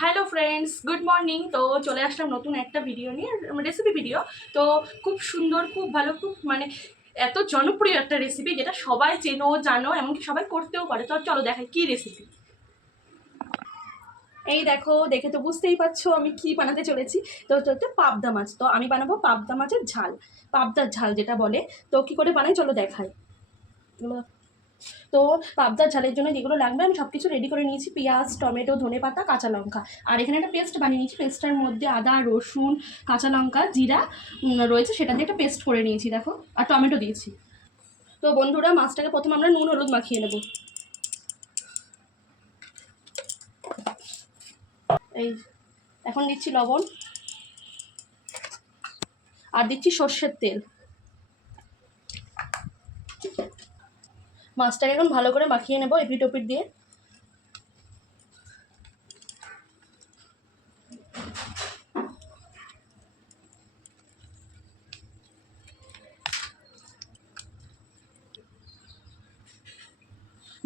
Hello friends good morning তো চলে আসলাম নতুন একটা ভিডিও নিয়ে রেসিপি ভিডিও তো খুব সুন্দর, খুব ভালো, খুব মানে এত জনপ্রিয় একটা রেসিপি যেটা সবাই চেনো, জানো, এমনকি সবাই করতেও পারে। তো চলো দেখাই কী রেসিপি এই দেখো, দেখে তো বুঝতেই পারছ আমি কি বানাতে চলেছি। তো হচ্ছে পাবদা মাছ। তো আমি বানাবো পাবদা মাছের ঝাল। পাবদার ঝাল যেটা বলে। তো কি করে বানাই? চলো দেখাই। তো পাবদার ঝালের জন্য যেগুলো লাগবে, আমি সব কিছু রেডি করে নিয়েছি। পেঁয়াজ, টমেটো, ধনে পাতা, কাঁচা লঙ্কা। আর এখানে একটা পেস্ট বানিয়ে নিয়েছি। পেস্টটার মধ্যে আদা, রসুন, কাঁচা লঙ্কা, জিরা রয়েছে। সেটা দিয়ে একটা পেস্ট করে নিয়েছি, দেখো। আর টমেটো দিয়েছি। তো বন্ধুরা, মাছটাকে প্রথমে আমরা নুন, হলুদ মাখিয়ে নেব। এই, এখন দিচ্ছি লবণ। আর দিচ্ছি সর্ষের তেল। মাছটাকে এখন ভালো করে মাখিয়ে নেব এপিট ওপিট দিয়ে।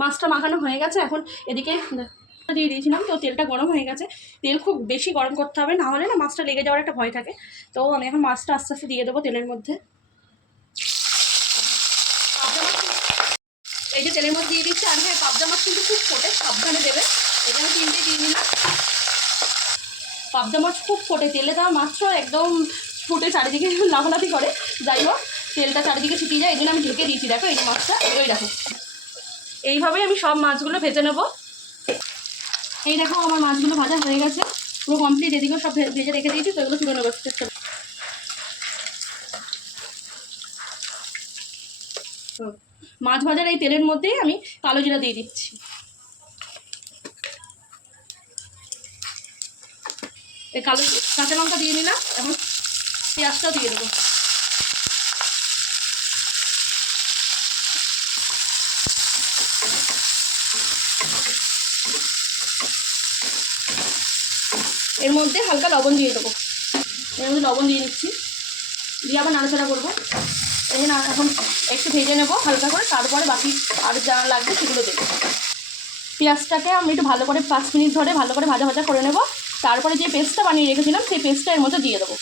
মাছটা মাখানো হয়ে গেছে, এখন এদিকে দিয়ে দিয়েছিলাম, তো তেলটা গরম হয়ে গেছে। তেল খুব বেশি গরম করতে হবে, না হলে না মাছটা লেগে যাওয়ার একটা ভয় থাকে। তো আমি এখন মাছটা আস্তে আস্তে দিয়ে দেবো তেলের মধ্যে পাবদা মাছ এই যে তেলের মধ্যে দিয়ে দিচ্ছি, আর হ্যাঁ পাবদা মাছ কিন্তু খুব ফোটে, সাবধানে দেবে। এটা আমি তিনটে দিয়ে নিলাম পাবদা মাছ খুব ফোটে, তেলে দেওয়া মাত্র একদম ফুটে, চারিদিকে লাফালাফি করে। যাই হোক, তেলটা চারিদিকে ছিটিয়ে যায়, এই জন্য আমি ঢেকে দিয়েছি, দেখো এই যে মাছটা ওই দেখো। এইভাবেই আমি সব মাছগুলো ভেজে নেব। এই দেখো, আমার মাছগুলো ভাজা হয়ে গেছে, পুরো কমপ্লিট এদিকেও সব ভেজে রেখে দিয়েছি, তো এগুলো তুলে নেব চেষ্টা তো মাছ ভাজার এই তেলের মধ্যেই আমি কালো জিরা দিয়ে দিচ্ছি। এই কালো কাঁচা লঙ্কা দিয়ে নিলাম এখন পেঁয়াজটাও দিয়ে দেবো। এর মধ্যে হালকা লবণ দিয়ে দেবো। এর মধ্যে লবণ দিয়ে নিচ্ছি। দিয়ে আবার নাড়াচাড়া করব। এই না, এখন একটু ভেজে নেব হালকা করে, তারপরে বাকি আর যা লাগবে সেগুলো দেবো। পেঁয়াজটাকে আমি একটু ভালো করে পাঁচ মিনিট ধরে ভালো করে ভাজা ভাজা করে নেব। তারপরে যে পেস্টটা বানিয়ে রেখেছিলাম, সেই পেস্টটা এর মধ্যে দিয়ে দেবো।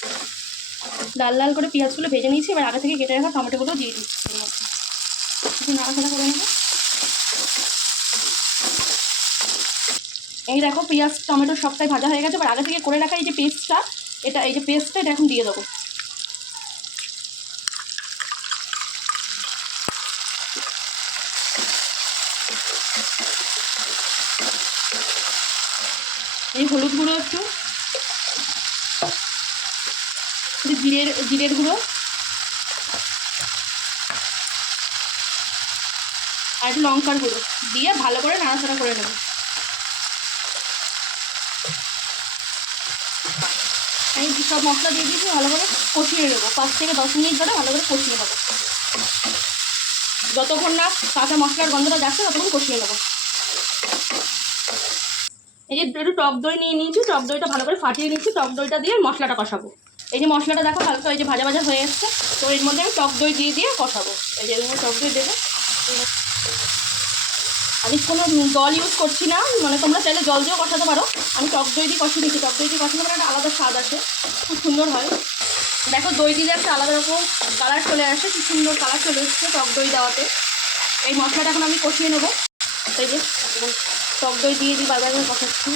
লাল লাল করে পেঁয়াজগুলো ভেজে নিয়েছি, এবার আগে থেকে কেটে রাখা টমেটোগুলো দিয়ে দিচ্ছি একটু নাড়াচাড়া করে নেব। এই দেখো, পেঁয়াজ, টমেটো সবটাই ভাজা হয়ে গেছে। এবার আগে থেকে করে রাখা এই যে পেস্টটা, এটা, এই যে পেস্টটা, এটা এখন দিয়ে দেবো। এই হলুদ গুঁড়ো একটু। জিরের জিরের গুঁড়ো। আর একটু লঙ্কার গুঁড়ো দিয়ে ভালো করে নাড়াচাড়া করে নেব। আমি সব মশলা দিয়ে দিয়েছি, ভালো করে কষিয়ে নেব। পাঁচ থেকে দশ মিনিট ধরে ভালো করে কষিয়ে নেব। যতক্ষণ না কাঁচা মশলার গন্ধটা যাচ্ছে, ততক্ষণ কষিয়ে নেব। এই যে একটু টক দই নিয়ে নিয়েছি, টক দইটা ভালো করে ফাটিয়ে নিচ্ছি, টক দইটা দিয়ে মশলাটা কষাবো। এই যে মশলাটা দেখো হালকা এই যে ভাজা ভাজা হয়ে এসছে, তো এর মধ্যে আমি টক দই দিয়ে দিয়ে কষাবো। এই যে টক দই দেবো। আমি কোনো জল ইউজ করছি না মানে তোমরা চাইলে জল দিয়েও কষাতে পারো। আমি টক দই দিয়ে কষিয়ে দিচ্ছি টক দই দিয়ে কষানো একটা আলাদা স্বাদ আছে খুব সুন্দর হয়। দেখো দই দিলে একটা আলাদা রকম কালার চলে আসে, কি সুন্দর কালার চলে এসছে টক দই দেওয়াতে। এই মশলাটা এখন আমি কষিয়ে নেব। এই যে টক দই দিয়ে দিই বাজারে কষাচ্ছি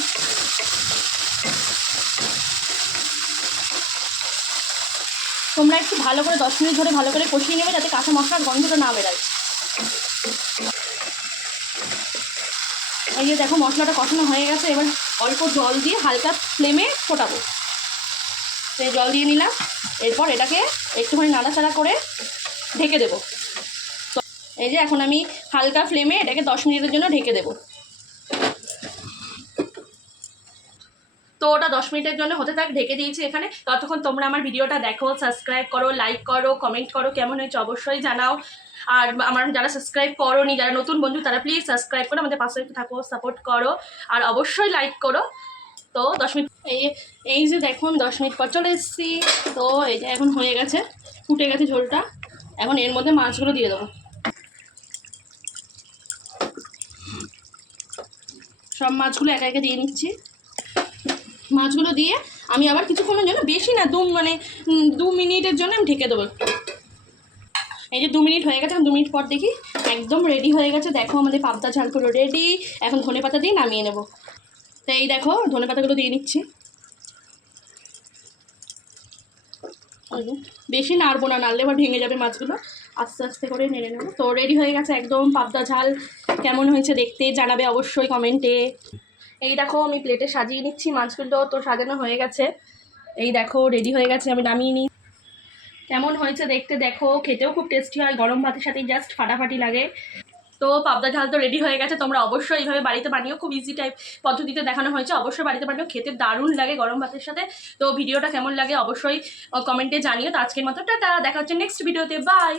তোমরা একটু ভালো করে দশ মিনিট ধরে ভালো করে কষিয়ে নেবে যাতে কাঁচা মশলার গন্ধটা না বেরায়। এই যে দেখো মশলাটা কষানো হয়ে গেছে, এবার অল্প জল দিয়ে হালকা ফ্লেমে ফোটাবো। তো জল দিয়ে নিলাম। এরপর এটাকে একটুখানি নাড়াচাড়া করে ঢেকে দেবো। এই যে এখন আমি হালকা ফ্লেমে এটাকে দশ মিনিটের জন্য ঢেকে দেবো। তো ওটা দশ মিনিটের জন্য হতে থাক, ঢেকে দিয়েছি এখানে। ততক্ষণ তোমরা আমার ভিডিওটা দেখো সাবস্ক্রাইব করো লাইক করো কমেন্ট করো, কেমন হয়েছে অবশ্যই জানাও। আর আমার যারা সাবস্ক্রাইব করোনি, যারা নতুন বন্ধু, তারা প্লিজ সাবস্ক্রাইব করো আমাদের পাশে থাকো সাপোর্ট করো। আর অবশ্যই লাইক করো। তো দশ মিনিট এই এই যে দেখুন, দশ মিনিট পর চলে এসেছি। তো এই যে এখন হয়ে গেছে, ফুটে গেছে ঝোলটা। এখন এর মধ্যে মাছগুলো দিয়ে দেবো। সব মাছগুলো একা একা দিয়ে নিচ্ছি। মাছগুলো দিয়ে আমি আবার কিছুক্ষণের জন্য, বেশি না, দু মানে দু মিনিটের জন্য আমি ঢেকে দেবো। এই যে দু মিনিট হয়ে গেছে দু মিনিট পর দেখি, একদম রেডি হয়ে গেছে। দেখো আমাদের পাবদা ঝাল পুরো রেডি এখন ধনে পাতা দিয়ে নামিয়ে নেব। তো এই দেখো, ধনে পাতাগুলো দিয়ে নিচ্ছি বেশি নাড়বো না, নাড়লে এবার ভেঙে যাবে মাছগুলো। আস্তে আস্তে করে নেড়ে নেব। তো রেডি হয়ে গেছে একদম পাবদা ঝাল। কেমন হয়েছে দেখতে জানাবে অবশ্যই কমেন্টে এই দেখো, আমি প্লেটে সাজিয়ে নিচ্ছি মাছগুলো। তো সাজানো হয়ে গেছে। এই দেখো রেডি হয়ে গেছে, আমি নামিয়ে নিই। কেমন হয়েছে দেখতে দেখো, খেতেও খুব টেস্টি হয়। গরম ভাতের সাথে জাস্ট ফাটাফাটি লাগে। তো পাবদা ঝাল তো রেডি হয়ে গেছে, তোমরা অবশ্যই এইভাবে বাড়িতে বানিয়েও খুব ইজি টাইপ পদ্ধতিতে দেখানো হয়েছে, অবশ্যই বাড়িতে বানিয়েও খেতে দারুণ লাগে গরম ভাতের সাথে। তো ভিডিওটা কেমন লাগে অবশ্যই কমেন্টে জানিও। তো আজকের মতো টাটা, দেখা হচ্ছে নেক্সট ভিডিওতে বাই